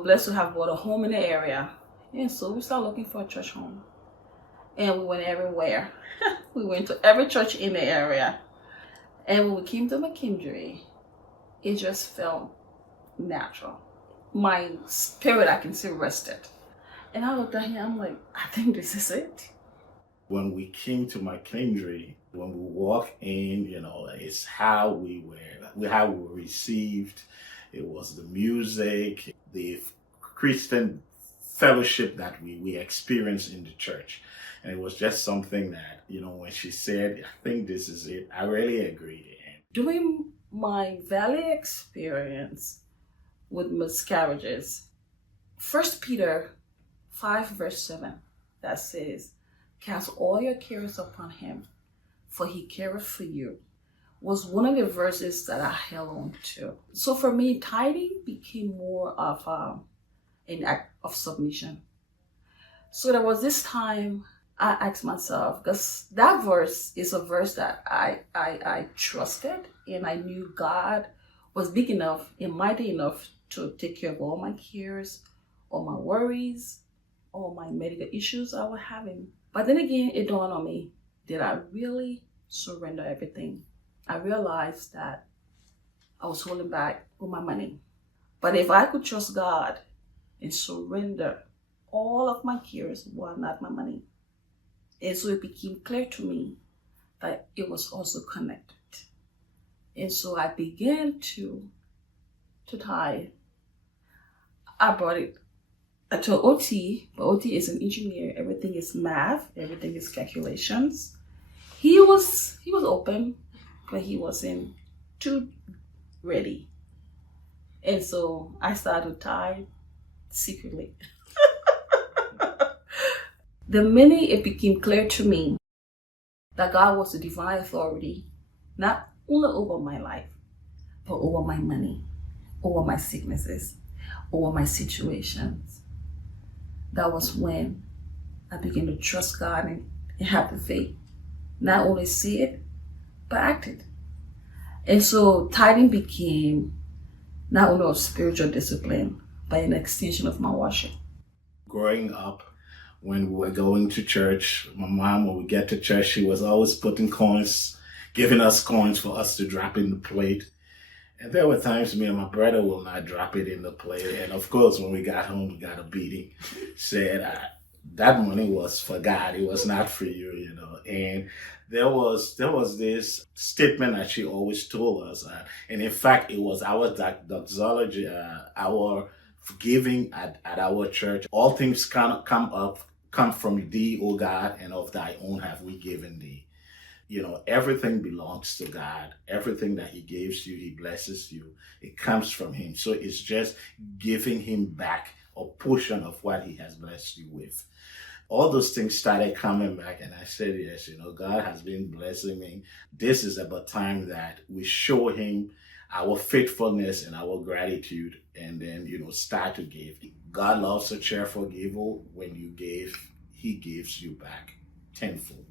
were blessed to have bought a home in the area. And so we started looking for a church home. And we went everywhere. We went to every church in the area. And when we came to McKendree, it just felt natural. My spirit, I can say, rested. And I looked at him, I'm like, I think this is it. When we came to McKendree, when we walked in, it's how we were received. It was the music, the Christian fellowship that we experienced in the church. And it was just something that, when she said, I think this is it, I really agreed. During my valley experience with miscarriages, 1 Peter 5 verse 7, that says, cast all your cares upon him, for he careth for you, was one of the verses that I held on to. So for me, tithing became more of an act of submission. So there was this time I asked myself, because that verse is a verse that I trusted, and I knew God was big enough and mighty enough to take care of all my cares, all my worries, all my medical issues I was having. But then again, it dawned on me, did I really surrender everything? I realized that I was holding back with my money. But if I could trust God and surrender all of my cares, well, not my money. And so it became clear to me that it was also connected. And so I began to tithe. I brought it to OT, but OT is an engineer. Everything is math, everything is calculations. He was open, but he wasn't too ready. And so I started to tithe secretly. The minute it became clear to me that God was the divine authority, not only over my life, but over my money, over my sicknesses, over my situations, that was when I began to trust God and have the faith. Not only see it, but act it. And so tithing became not only a spiritual discipline, but an extension of my worship. Growing up, when we were going to church, my mom, when we get to church, she was always putting coins, giving us coins for us to drop in the plate. And there were times me and my brother will not drop it in the plate. And of course, when we got home, we got a beating. Said that money was for God. It was not for you, And there was this statement that she always told us. And in fact, it was our doxology, our giving at our church. All things come from thee, O God, and of thy own have we given thee. Everything belongs to God. Everything that he gives you, he blesses you. It comes from him. So it's just giving him back a portion of what he has blessed you with. All those things started coming back, and I said, yes, God has been blessing me. This is about time that we show him our faithfulness and our gratitude, and then, start to give. God loves a cheerful giver. When you give, he gives you back tenfold.